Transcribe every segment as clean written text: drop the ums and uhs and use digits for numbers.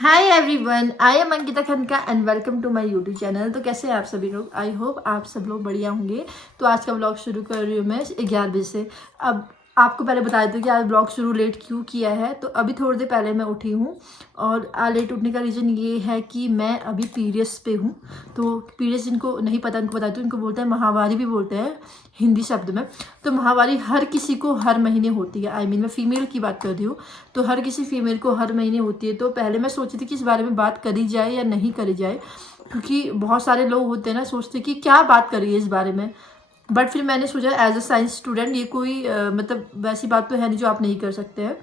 Hi everyone, I am Ankita Khanka and welcome to my YouTube channel. तो कैसे हैं आप सभी लोग? आई होप आप सब लोग बढ़िया होंगे। तो आज का ब्लॉग शुरू कर रही हूँ मैं 11 बजे से। अब आपको पहले बता देती हूँ कि आज ब्लॉग शुरू लेट क्यों किया है। तो अभी थोड़ी देर पहले मैं उठी हूँ और लेट उठने का रीज़न ये है कि मैं अभी पीरियड्स पे हूँ। तो पीरियड्स जिनको नहीं पता उनको बता दूँ, इनको बोलते हैं माहवारी भी बोलते हैं हिंदी शब्द में। तो माहवारी हर किसी को हर महीने होती है। मैं फीमेल की बात कर रही हूँ। तो हर किसी फीमेल को हर महीने होती है। तो पहले मैं सोची थी कि इस बारे में बात करी जाए या नहीं करी जाए, क्योंकि बहुत सारे लोग होते हैं ना, सोचते कि क्या बात करिए इस बारे में। बट फिर मैंने सोचा एज अ साइंस स्टूडेंट ये कोई मतलब वैसी बात तो है नहीं जो आप नहीं कर सकते हैं।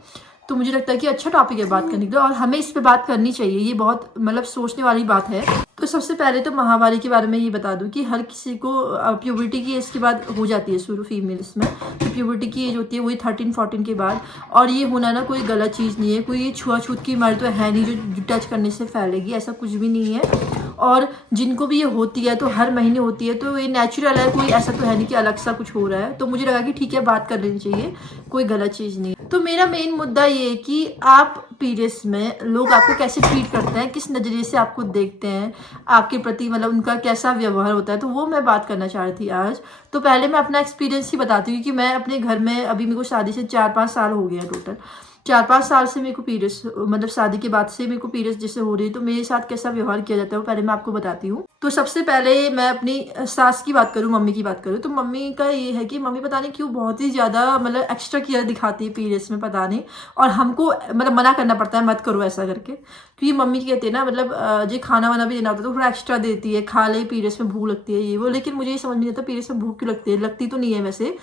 तो मुझे लगता है कि अच्छा टॉपिक है बात करने के लिए और हमें इस पे बात करनी चाहिए। ये बहुत मतलब सोचने वाली बात है। तो सबसे पहले तो माहवारी के बारे में ये बता दूं कि हर किसी को प्यूबर्टी की एज के बाद हो जाती है शुरू फीमेल्स में। तो प्यूबर्टी की एज होती है वही 13-14 के बाद। और ये होना ना कोई गलत चीज़ नहीं है, कोई ये छुआछूत की बीमारी तो है नहीं जो टच करने से फैलेगी, ऐसा कुछ भी नहीं है। और जिनको भी ये होती है तो हर महीने होती है, तो ये नेचुरल है, कोई ऐसा तो है नहीं कि अलग सा कुछ हो रहा है। तो मुझे लगा कि ठीक है बात कर लेनी चाहिए, कोई गलत चीज़ नहीं है। तो मेरा मेन मुद्दा ये है कि आप पीरियड्स में लोग आपको कैसे ट्रीट करते हैं, किस नज़रिए से आपको देखते हैं, आपके प्रति मतलब उनका कैसा व्यवहार होता है, तो वो मैं बात करना चाह रही थी आज। तो पहले मैं अपना एक्सपीरियंस ही बताती हूँ कि मैं अपने घर में अभी मेरे को शादी से 4-5 साल हो गए हैं टोटल। 4-5 साल से मेरे को पीरियड्स मतलब शादी के बाद से मेरे को पीरियड्स जैसे हो रही है, तो मेरे साथ कैसा व्यवहार किया जाता है वो पहले मैं आपको बताती हूँ। तो सबसे पहले मैं अपनी सास की बात करूँ, मम्मी की बात करूँ, तो मम्मी का ये है कि मम्मी पता नहीं क्यों बहुत ही ज़्यादा मतलब एक्स्ट्रा केयर दिखाती है पीरियड्स में, पता नहीं। और हमको मतलब मना करना पड़ता है मत करो ऐसा करके, क्योंकि मम्मी कहते हैं ना मतलब जो खाना वाना भी देना होता है तो थोड़ा एक्स्ट्रा देती है, खा ले पीरियड्स में भूख लगती है ये वो। लेकिन मुझे ये समझ नहीं आता पीरियड्स में भूख क्यों लगती है। लगती तो नहीं है वैसे,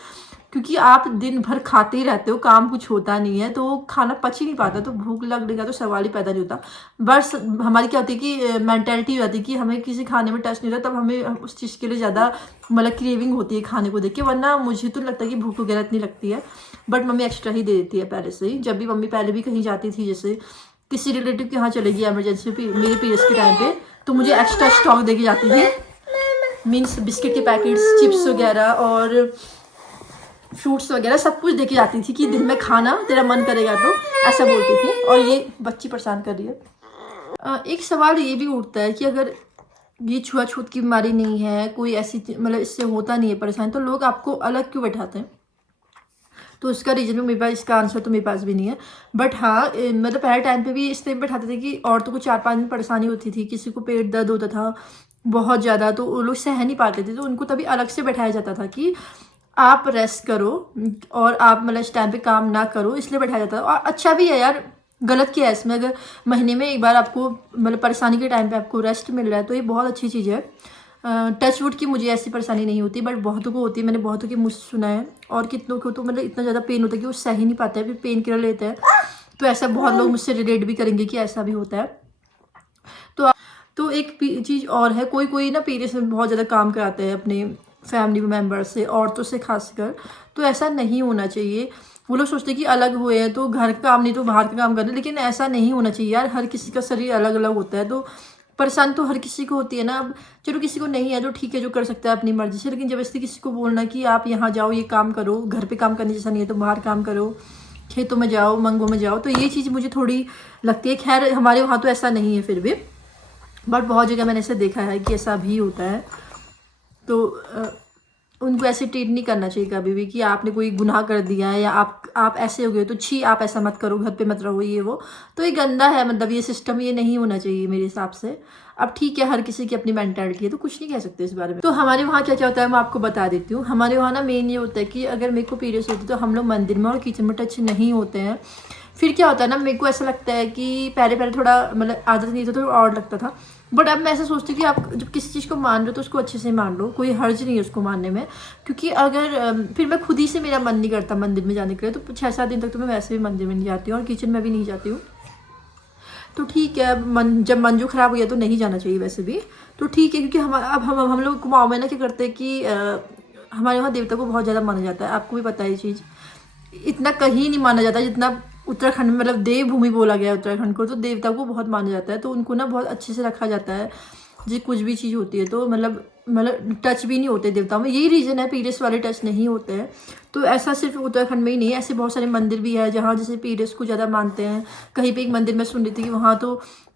क्योंकि आप दिन भर खाते ही रहते हो, काम कुछ होता नहीं है तो खाना पच ही नहीं पाता, तो भूख लगने का तो सवाल ही पैदा नहीं होता। बस हमारी क्या होती है कि मेंटेलिटी होती है कि हमें किसी खाने में टच नहीं होता, तब हमें उस चीज़ के लिए ज़्यादा मतलब क्रेविंग होती है खाने को देख के, वरना मुझे तो लगता है कि भूख वगैरह इतनी लगती है। बट मम्मी एक्स्ट्रा ही दे देती है पहले से ही। जब भी मम्मी पहले भी कहीं जाती थी, जैसे किसी रिलेटिव के यहाँ चलेगी एमरजेंसी मेरे पीरियड्स के टाइम पे, तो मुझे एक्स्ट्रा स्टॉक दे के जाती थी। मीन्स बिस्किट के पैकेट्स, चिप्स वगैरह और फ्रूट्स वगैरह सब कुछ देके जाती थी कि दिन में खाना तेरा मन करेगा, तो ऐसा बोलती थी। और ये बच्ची परेशान कर रही है। एक सवाल ये भी उठता है कि अगर ये छुआछूत की बीमारी नहीं है, कोई ऐसी मतलब इससे होता नहीं है परेशान, तो लोग आपको अलग क्यों बैठाते हैं? तो इसका रीज़न भी मेरे पास, इसका आंसर तो मेरे पास भी नहीं है। बट हाँ मतलब पहले टाइम पे भी इस टाइम बैठाते थे कि औरतों को 4-5 दिन परेशानी होती थी, किसी को पेट दर्द होता था बहुत ज़्यादा, तो वो लोग सह नहीं पाते थे, तो उनको तभी अलग से बैठाया जाता था कि आप रेस्ट करो और आप मतलब इस टाइम पे काम ना करो, इसलिए बैठाया जाता है। और अच्छा भी है यार, गलत क्या है इसमें? अगर महीने में एक बार आपको मतलब परेशानी के टाइम पे आपको रेस्ट मिल रहा है तो ये बहुत अच्छी चीज़ है। टच वुड की मुझे ऐसी परेशानी नहीं होती, बट बहुतों को होती है, मैंने बहुतों के मुँह से सुना है। और कितनों को तो मतलब इतना ज़्यादा पेन होता है कि वो सह ही नहीं पाते हैं, फिर पेन किलर लेते हैं। तो ऐसा बहुत लोग मुझसे रिलेट भी करेंगे कि ऐसा भी होता है। तो एक चीज़ और है, कोई कोई ना पीरियड्स में बहुत ज़्यादा काम कराते हैं अपने फैमिली मेम्बर से, औरतों से खासकर। तो ऐसा नहीं होना चाहिए। वो लोग सोचते हैं कि अलग हुए हैं तो घर का काम नहीं तो बाहर का काम कर रहे, लेकिन ऐसा नहीं होना चाहिए यार। हर किसी का शरीर अलग अलग होता है, तो परेशान तो हर किसी को होती है ना। अब चलो किसी को नहीं है तो ठीक है, जो कर सकता है अपनी मर्जी से, लेकिन जबरदस्ती किसी को बोलना कि आप यहाँ जाओ ये काम करो, घर पे काम करने जैसा नहीं है तो बाहर काम करो, खेतों में जाओ, मंगों में जाओ, तो ये चीज़ मुझे थोड़ी लगती है। खैर हमारे वहाँ तो ऐसा नहीं है फिर भी, बट बहुत जगह मैंने ऐसे देखा है कि ऐसा भी होता है। तो उनको ऐसे ट्रीट नहीं करना चाहिए कभी भी कि आपने कोई गुनाह कर दिया है या आप ऐसे हो गए तो छी आप ऐसा मत करो, घर पे मत रहो, ये वो। तो ये गंदा है, मतलब ये सिस्टम ये नहीं होना चाहिए मेरे हिसाब से। अब ठीक है, हर किसी की अपनी मेंटालिटी है तो कुछ नहीं कह सकते इस बारे में। तो हमारे वहाँ क्या क्या होता है मैं आपको बता देती हूँ। हमारे वहाँ ना मेन ये होता है कि अगर मेरे को पीरियड्स होती है तो हम लोग मंदिर में और किचन में टच नहीं होते हैं। फिर क्या होता है ना, मेरे को ऐसा लगता है कि पहले पहले थोड़ा मतलब आदत नहीं था तो और लगता था, बट अब मैं ऐसा सोचती हूँ कि आप जब किसी चीज़ को मान रहे हो तो उसको अच्छे से मान लो, कोई हर्ज नहीं है उसको मानने में। क्योंकि अगर फिर मैं खुद ही से मेरा मन नहीं करता मंदिर में जाने के लिए, तो 6-7 दिन तक तो मैं वैसे भी मंदिर में नहीं जाती हूँ और किचन में भी नहीं जाती हूँ। तो ठीक है, जब मन जो खराब हो गया तो नहीं जाना चाहिए वैसे भी। तो ठीक है, क्योंकि अब हम लोग कुमाऊँ में ना क्या करते हैं कि हमारे वहाँ देवता को बहुत ज़्यादा माना जाता है, आपको भी पता है ये चीज़। इतना कहीं नहीं माना जाता जितना उत्तराखंड में, मतलब देवभूमि बोला गया है उत्तराखंड को, तो देवता को बहुत माना जाता है, तो उनको ना बहुत अच्छे से रखा जाता है। जी कुछ भी चीज़ होती है तो मतलब टच भी नहीं होते देवताओं में, यही रीज़न है पीरियड्स वाले टच नहीं होते हैं। तो ऐसा सिर्फ उत्तराखंड में ही नहीं है, ऐसे बहुत सारे मंदिर भी है जहाँ जैसे पीरियड्स को ज़्यादा मानते हैं। कहीं पे एक मंदिर में सुन रही थी कि वहाँ तो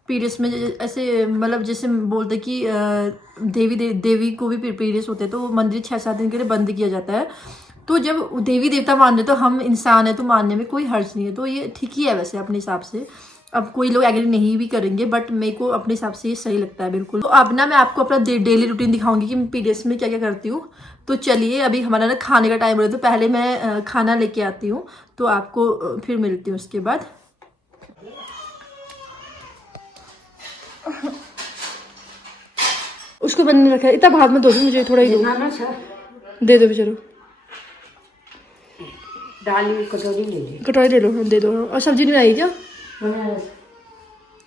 पीरियड्स में ऐसे मतलब जैसे बोलते कि देवी को भी पीरियड्स होते हैं तो वो मंदिर 6-7 दिन के लिए बंद किया जाता है। तो जब देवी देवता मान रहे तो हम इंसान है तो मानने में कोई हर्ज नहीं है, तो ये ठीक ही है वैसे अपने हिसाब से। अब कोई लोग एग्री नहीं भी करेंगे बट मेरे को अपने हिसाब से ये सही लगता है बिल्कुल। तो अब ना मैं आपको अपना डेली रूटीन दिखाऊंगी कि मैं पीरियड्स में क्या क्या करती हूँ। तो चलिए अभी हमारा ना खाने का टाइम हो रहा है, तो पहले मैं खाना लेके आती हूँ, तो आपको फिर मिलती हूँ उसके बाद। उसको बनने रखा है, इतना भात में दो दो, मुझे थोड़ा ही दो, दे दो चलो। कटोरी ले ली, कटोरी ले लो, दे दो। और सब्जी नहीं आई क्या?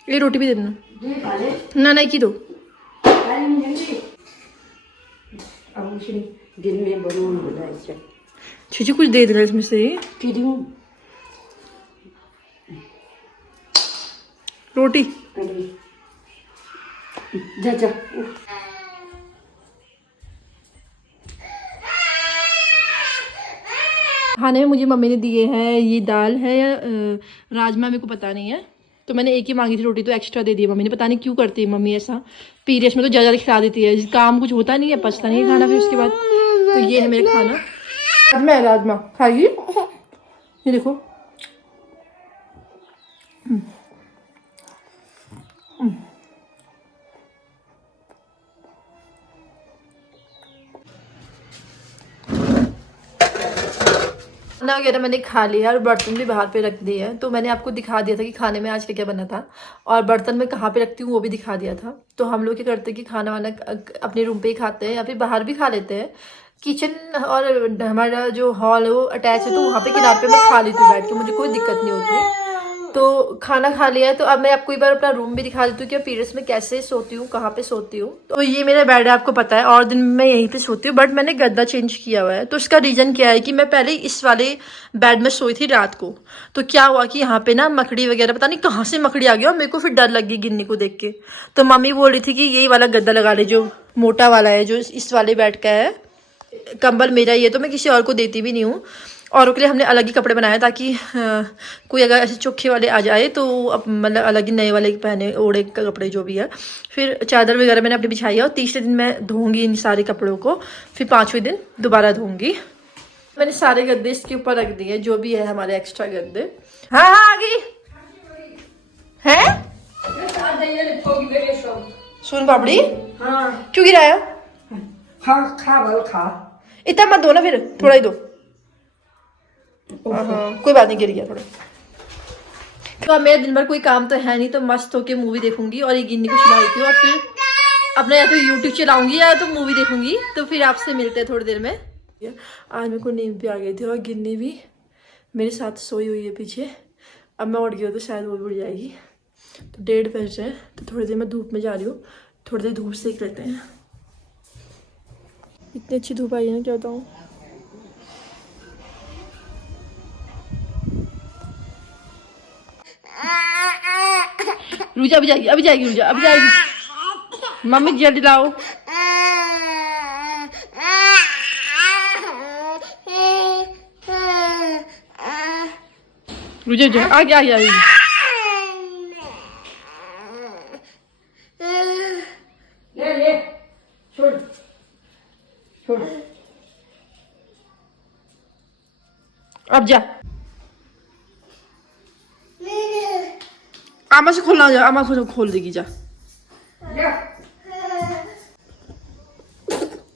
ये रोटी भी दे देना ना, नहीं की दो। दिन में बनूंगा चीज़ कुछ दे देना इसमें से। रोटी जा जा। खाने में मुझे मम्मी ने दिए हैं, ये दाल है या राजमा मेरे को पता नहीं है, तो मैंने एक ही मांगी थी रोटी, तो एक्स्ट्रा दे दी मम्मी ने। पता नहीं क्यों करती है मम्मी ऐसा, पीरियड्स में तो ज़्यादा खिला देती है, काम कुछ होता नहीं है, पचता नहीं है खाना फिर उसके बाद। तो ये है मेरा खाना, राजमा है, राजमा खाइए, ये देखो। खाना वगैरह मैंने खा लिया और बर्तन भी बाहर पे रख दिए हैं। तो मैंने आपको दिखा दिया था कि खाने में आज क्या क्या बना था, और बर्तन मैं कहाँ पे रखती हूँ वो भी दिखा दिया था। तो हम लोग क्या करते हैं कि खाना वाना अपने रूम पे ही खाते हैं या फिर बाहर भी खा लेते हैं। किचन और हमारा जो हॉल है वो अटैच है, तो वहाँ पे किनारे पे मैं खा लेती हूँ बैठ के, मुझे कोई दिक्कत नहीं होती। तो खाना खा लिया है, तो अब मैं आपको एक बार अपना रूम भी दिखा देती हूँ कि पीरियड्स में कैसे सोती हूँ, कहाँ पे सोती हूँ। तो ये मेरा बेड है, आपको पता है, और दिन में मैं यहीं पे सोती हूँ, बट मैंने गद्दा चेंज किया हुआ है। तो इसका रीज़न क्या है कि मैं पहले इस वाले बेड में सोई थी रात को, तो क्या हुआ कि यहाँ पे ना मकड़ी वगैरह, पता नहीं कहाँ से मकड़ी आ गई, और मेरे को फिर डर लग गई गिन्नी को देख के। तो मम्मी बोल रही थी कि यही वाला गद्दा लगा ले, जो मोटा वाला है, जो इस वाले बेड का है। कंबल मेरा ही है, तो मैं किसी और को देती भी नहीं हूँ। औरों के लिए हमने अलग ही कपड़े बनाए ताकि कोई अगर ऐसे चोखे वाले आ जाए तो अब मतलब अलग ही नए वाले पहने, ओढ़े का कपड़े जो भी है। फिर चादर वगैरह मैंने अपनी बिछाई है, और तीसरे दिन मैं धोऊंगी इन सारे कपड़ों को, फिर 5वें दिन दोबारा धोऊंगी। मैंने सारे गद्दे इसके ऊपर रख दिए जो भी है हमारे एक्स्ट्रा गद्दे। हाँ हाँ आ गई है। सुन पापड़ी, हाँ क्यों गिराया? खा इतना मत दो ना, फिर थोड़ा ही दो। कोई बात नहीं, गिर गया थोड़ा। तो अब मेरा दिन भर कोई काम तो है नहीं, तो मस्त होके मूवी देखूंगी और ये गिन्नी को खिला देती हूँ, और फिर अपना या तो यूट्यूब चलाऊंगी या तो मूवी देखूंगी। तो फिर आपसे मिलते हैं थोड़ी देर में। आज मेरे को नींद भी आ गई थी और गिन्नी भी मेरे साथ सोई हुई है पीछे। अब मैं उठ गई हूँ तो शायद वो भी उठ जाएगी। तो 1:30 बज रहे हैं, तो थोड़ी देर मैं धूप में जा रही हूँ, थोड़ी देर धूप सेक लेते हैं। इतनी अच्छी धूप आई है ना, क्या बताऊँ। रुजा अभी जाएगी, अभी जाएगी, रुजा अभी जाएगी। मम्मी जल्दी लाओ। रुजा जा, आ गया, आ गया, आ गया। ले छोड़ छोड़। अब जा, आमा से खोलना, जा आमा खोल देगी, जा।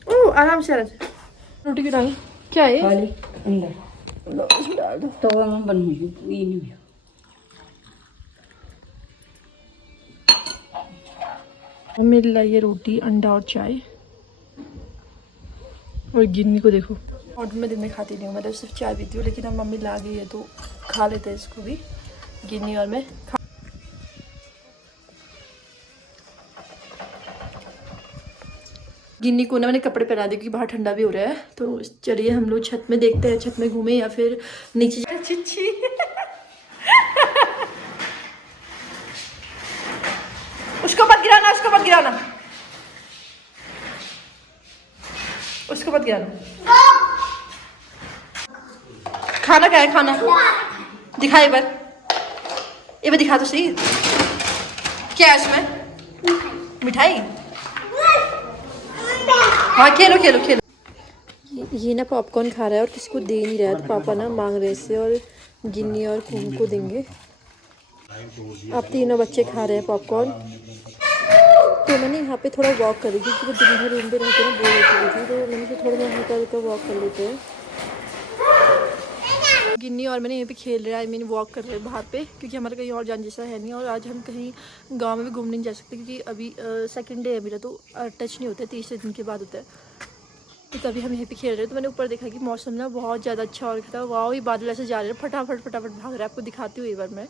ओ आराम से, आराम से। रोटी की डाली क्या है? खाली अंदर डाल दो तो मैं बनूंगी, ये नहीं। मेरे लिए रोटी, अंडा और चाय। और गिन्नी को देखो, और मैं दिन में खाती नहीं हूँ, मतलब सिर्फ चाय पीती हूँ, लेकिन अब मम्मी ला गई है तो खा लेते हैं इसको भी, गिन्नी और मैं खा। गिन्नी को ना मैंने कपड़े पहना दिए क्योंकि बाहर ठंडा भी हो रहा है। तो चलिए हम लोग छत में देखते हैं, छत में घूमे या फिर नीचे। चिच्ची उसको मत गिराना, उसको मत गिराना, उसको मत गिराना। खाना क्या है? खाना दिखा एक बार, दिखा तो सही। क्या है इसमें? मिठाई? हाँ खेलो खेलो खेलो। ये ना पॉपकॉर्न खा रहा है और किसी को दे नहीं रहा है, तो पापा ना मांग रहे इससे और गिन्नी और कुम को देंगे। अब तीनों बच्चे खा रहे हैं पॉपकॉर्न। तो मैंने यहाँ पे थोड़ा वॉक कर रही थी क्योंकि वो दिन भर रूम पे रहते ना बोर हो रही थी, तो मैंने थोड़ा यहाँ हल्का वॉक कर लेते हैं। गिन्नी और मैंने यहाँ पे खेल रहे हैं, वॉक कर रहे हैं बाहर पे, क्योंकि हमारा कहीं और जाने जैसा है नहीं। और आज हम कहीं गांव में भी घूमने नहीं जा सकते क्योंकि अभी सेकंड डे है मेरा, तो टच नहीं होता है, 30 दिन के बाद होता है। तो तभी हम यहाँ पे खेल रहे हैं। तो मैंने ऊपर देखा कि मौसम ना बहुत ज़्यादा अच्छा हो रखा था। वाह, ये बादल ऐसे जा रहे हैं, फटाफट फटाफट भाग रहे हैं। आपको दिखाती हूँ एक बार मैं।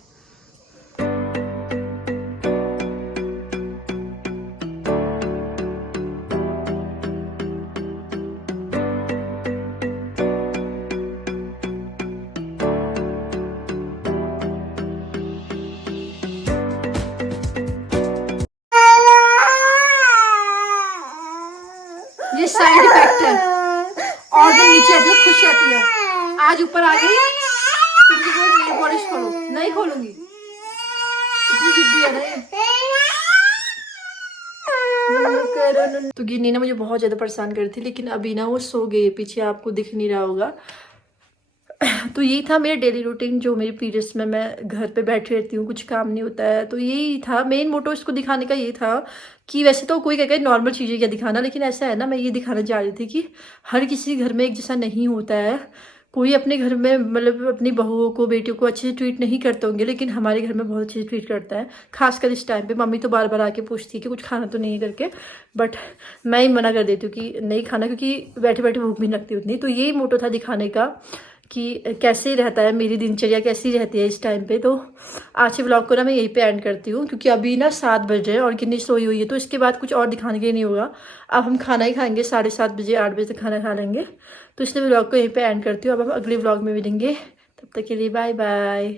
ये साइड इफेक्ट है, और जो नीचे आती है खुश आती है। आज ऊपर आ गई तो मुझे बोल नेल पॉलिश खोलो, नहीं खोलूंगी, इतनी जिद्दी है ना ये। तो गिन्नी ना मुझे बहुत ज़्यादा परेशान कर थी, लेकिन अभी ना वो सो गई, पीछे आपको दिख नहीं रहा होगा। तो यही था मेरा डेली रूटीन, जो मेरी पीरियड्स में मैं घर पे बैठी रहती हूँ, कुछ काम नहीं होता है। तो यही था मेन मोटो इसको दिखाने का, ये था कि वैसे तो कोई कहता है नॉर्मल चीज़ें क्या दिखाना, लेकिन ऐसा है ना, मैं ये दिखाना चाह रही थी कि हर किसी घर में एक जैसा नहीं होता है। कोई अपने घर में मतलब अपनी बहुओं को, बेटियों को अच्छे से ट्रीट नहीं करते होंगे, लेकिन हमारे घर में बहुत अच्छे से ट्रीट करता है। खासकर इस टाइम पे मम्मी तो बार बार आके पूछती है कि कुछ खाना तो नहीं करके, बट मैं ही मना कर देती हूँ कि नहीं खाना, क्योंकि बैठे बैठे भूख भी लगती उतनी। तो यही मोटो था दिखाने का कि कैसे रहता है, मेरी दिनचर्या कैसी रहती है इस टाइम पे। तो आज के व्लॉग को ना मैं यहीं पे एंड करती हूँ, क्योंकि अभी ना 7 बज रहे हैं और गिन्नी सोई हुई है, तो इसके बाद कुछ और दिखाने के लिए नहीं होगा। अब हम खाना ही खाएंगे, 7:30 बजे 8 बजे तक खाना खा लेंगे। तो इसलिए व्लॉग को यहीं पे एंड करती हूँ। अब हम अगले व्लॉग में मिलेंगे, तब तक के लिए बाय बाय।